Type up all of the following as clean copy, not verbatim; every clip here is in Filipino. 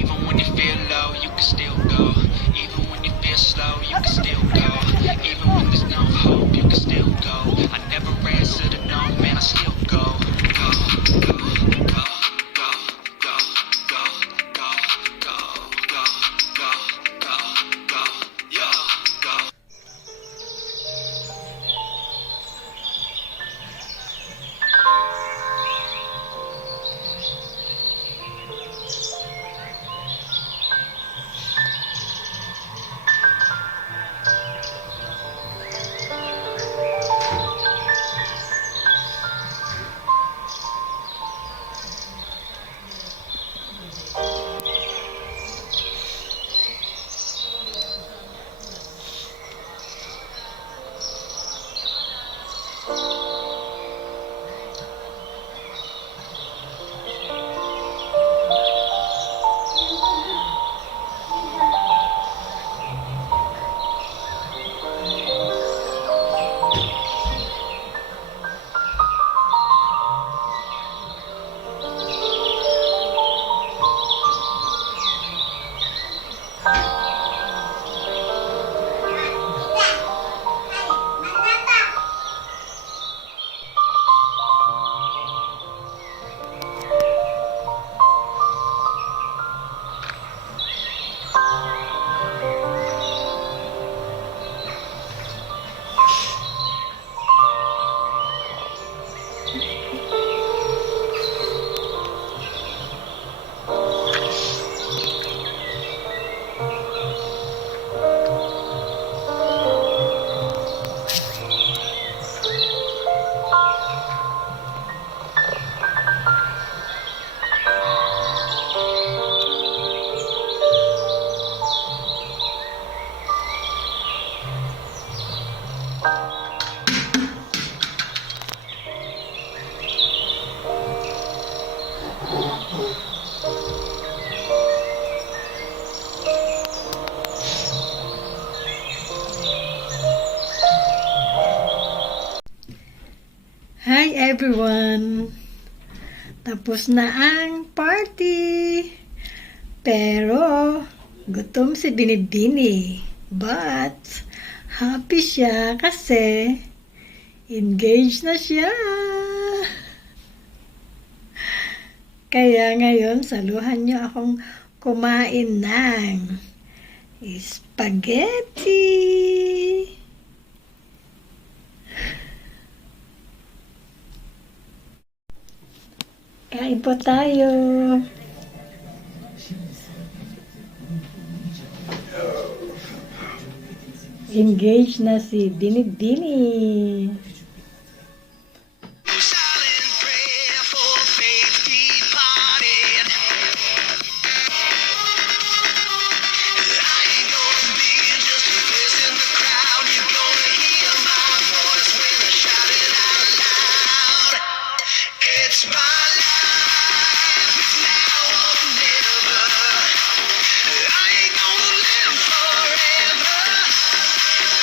Even when you feel low, you can still go. Even when you feel slow, you can still go. Even when there's no hope, you can still go. I never answer to no, man, I still go. Go, go, go, go, go, go, go, go, go, go, go, go, yo, go. Hi everyone! Tapos na ang party! Pero, gutom si Binibini. But, happy siya kasi engaged na siya. Kaya ngayon, saluhan niyo akong kumain ng spaghetti. Kain po tayo. Engaged na si Binibini. Silent prayer for faith departed. I ain't gonna be just a voice in the crowd. You're gonna hear my voice when I shout it out loud. It's my life, it's now or never. I ain't gonna live forever.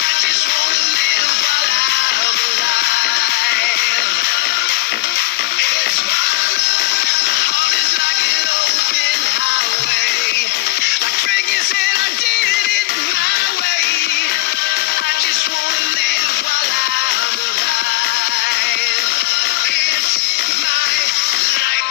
I just wanna live while I'm alive. It's my love, my heart is like an open highway. Like Frankie said, I did it my way. I just wanna live while I'm alive. It's my life.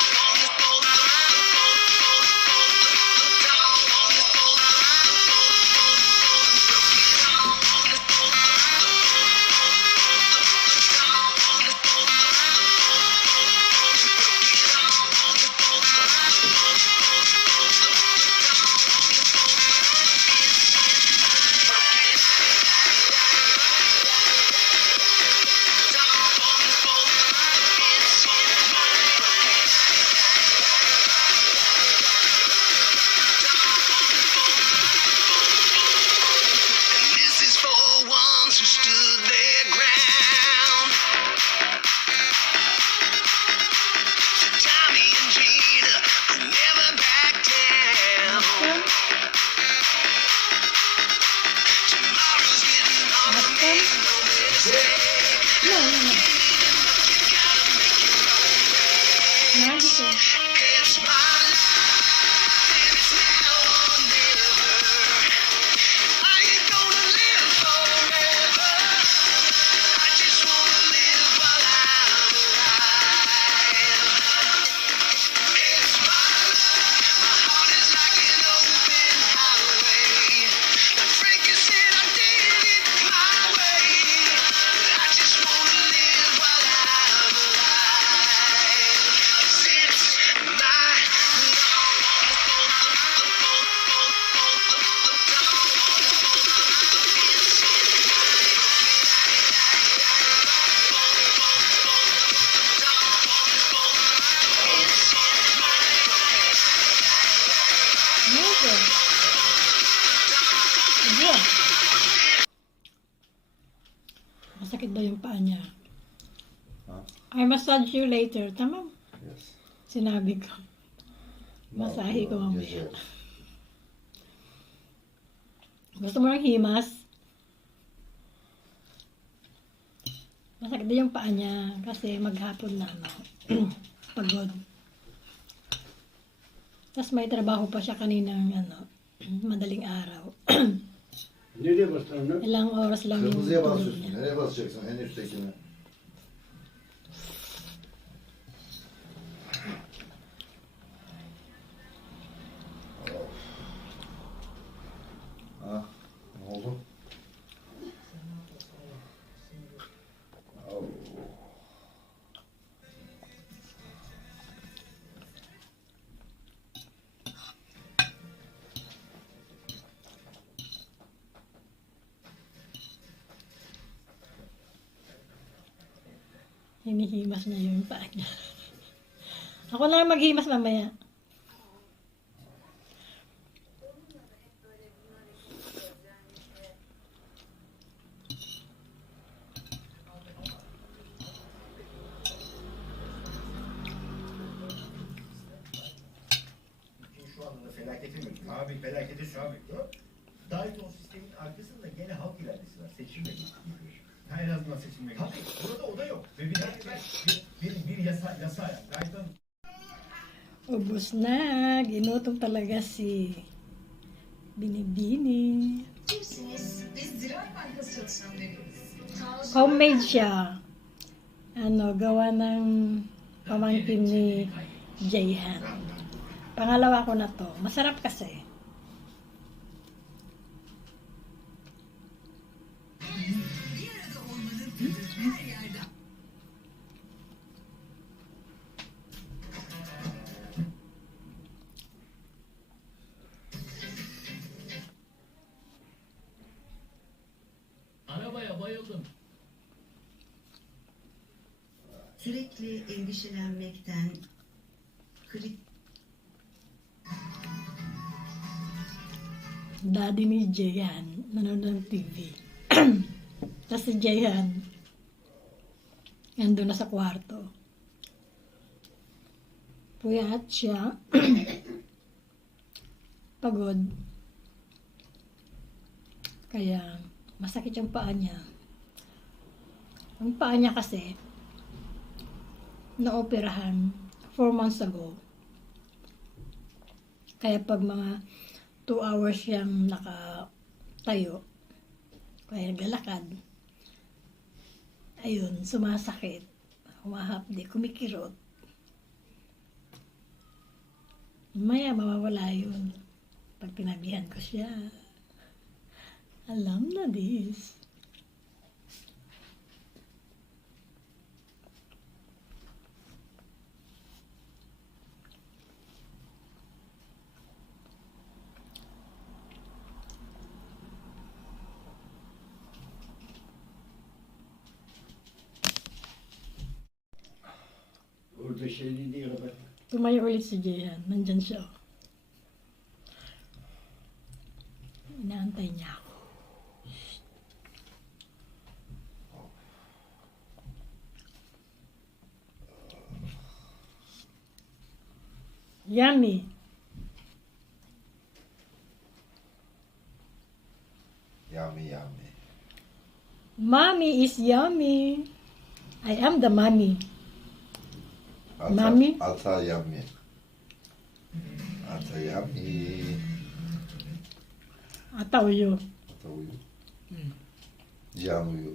This is for ones who stood their ground. To Tommy and Gina, who never backed down. Tomorrow's getting harder, make no mistake. It's my life, and it's now Ne oldu? Ano? Masakit ba yung paa niya? Huh? I massage you later. Tama? Yes. Sinabi ko. Masahe ko No, mamaya. yes, yes. Gusto mo ng himas? Masakit din yung paa niya kasi maghapon na ano, pagod. Tapos may trabaho pa siya kaninang ano, madaling araw. Nereye bastın? Ilang oras lang yung Kırmızıya tulog basıyorsun. niya. Nereye basacaksın? En üsttekine. Ah, ne oldu? Au. Hinihimas niya yung paa niya. Ako na lang maghimas mamaya. Şu anda da felakete mi? Abi felakete şu abi. Dayton sistemin arkasında gene halk iradesi var. Seçimle gidiyor. En azından seçimle gidiyor. Tabii burada o da yok. Ve bir yasa yani. Dayton Ubus na. Ginutom talaga si Binibini. Kimsiniz? Biz Ziraat Bankası çalışanlarıyız. Homemade siya. Ano, gawa ng pamangkin ni Jayhan. Pangalawa ko na to. Masarap kasi. Arabaya bayıldım. Sürekli endişelenmekten, Daddy ni Jayhan. Nanonood ng TV. Tapos si Jayhan, nandun na sa kwarto. Puyat siya. Pagod. Kaya, masakit yung paa niya. Ang paa niya kasi, naoperahan 4 months ago. Kaya pag mga 2 hours siyang nakatayo, kaya naglalakad, ayun, sumasakit, humahapdi, kumikirot. Maya, mawawala yun. Pag pinabihan ko siya, alam na this. Orada şey dediği kadar. Tumayo ulit si Jehan. Nandyan siya. Oh. Inaantay niya ako. Yummy. Yummy, yummy. Mommy is yummy. I am the mommy. Ata, Mami? Ata yummy. Ata yummy. Ata uyo. Ata uyu. Cihan uyu.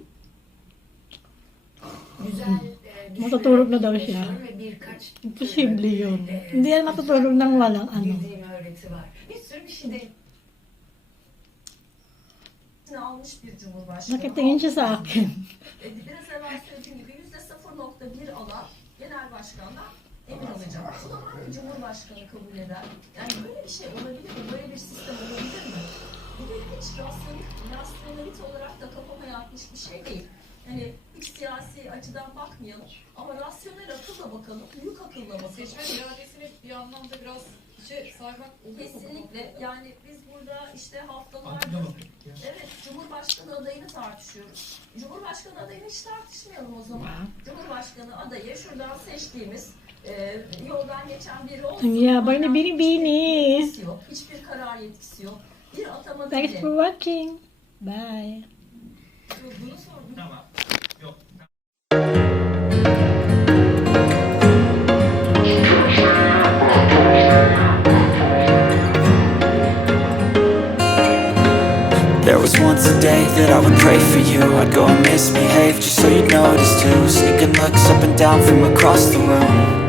Güzel Matutulog na daw siya. ve birkaç Imposible yun. Hindi yan matutulog ng walang ano. bildiğim öğreti var. Bir sürü bir şey de almış bir cumhurbaşkanı. Nakitingin siya sa akin. Biraz evvel söylediğim gibi %0.1 alan genel başkandan emin olacak. Bu da hangi cumhurbaşkanı kabul eder? Yani böyle bir şey olabilir mi? Böyle bir sistem olabilir mi? Bu benim hiç rasyonelite olarak da kafama yatmış bir şey değil. Yani hiç siyasi açıdan bakmayalım ama rasyonel akılla bakalım, büyük akılla bakalım. Seçmen iradesini bir anlamda biraz saymak Kesinlikle. Yani biz burada işte haftalardır evet Cumhurbaşkanı adayını tartışıyoruz. Cumhurbaşkanı adayını hiç tartışmayalım o zaman. Cumhurbaşkanı adayı şuradan seçtiğimiz yoldan geçen biri olsun. Ya bana bini. Yetkisi yok. Hiçbir karar yetkisi yok. Bir atama Thanks bile. for watching. Bye. Bunu sordum. Tamam. Yok. There was once a day that I would pray for you. I'd go and misbehave just so you'd notice too. Sneaking looks up and down from across the room.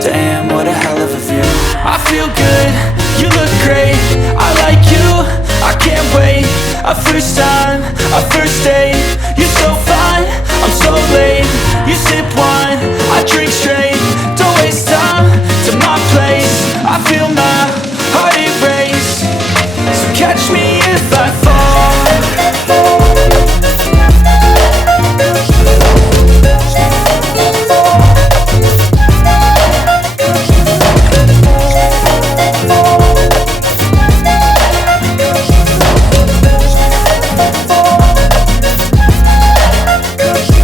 Damn, what a hell of a view. I feel good, you look great. I like you, I can't wait. A first time, a first date. You're so fine, I'm so late. You sip wine, I drink straight. Don't waste time to my place. I feel my heart erase. So catch me if I fall.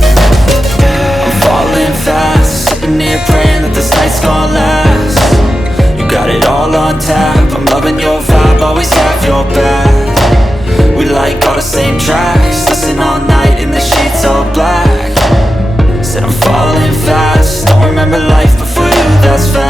I'm falling fast, sitting here praying that this night's gonna last. You got it all on tap, I'm loving your vibe, always have your back. We like all the same tracks, listen all night in the sheets all black. Said I'm falling fast, don't remember life before you, that's fact.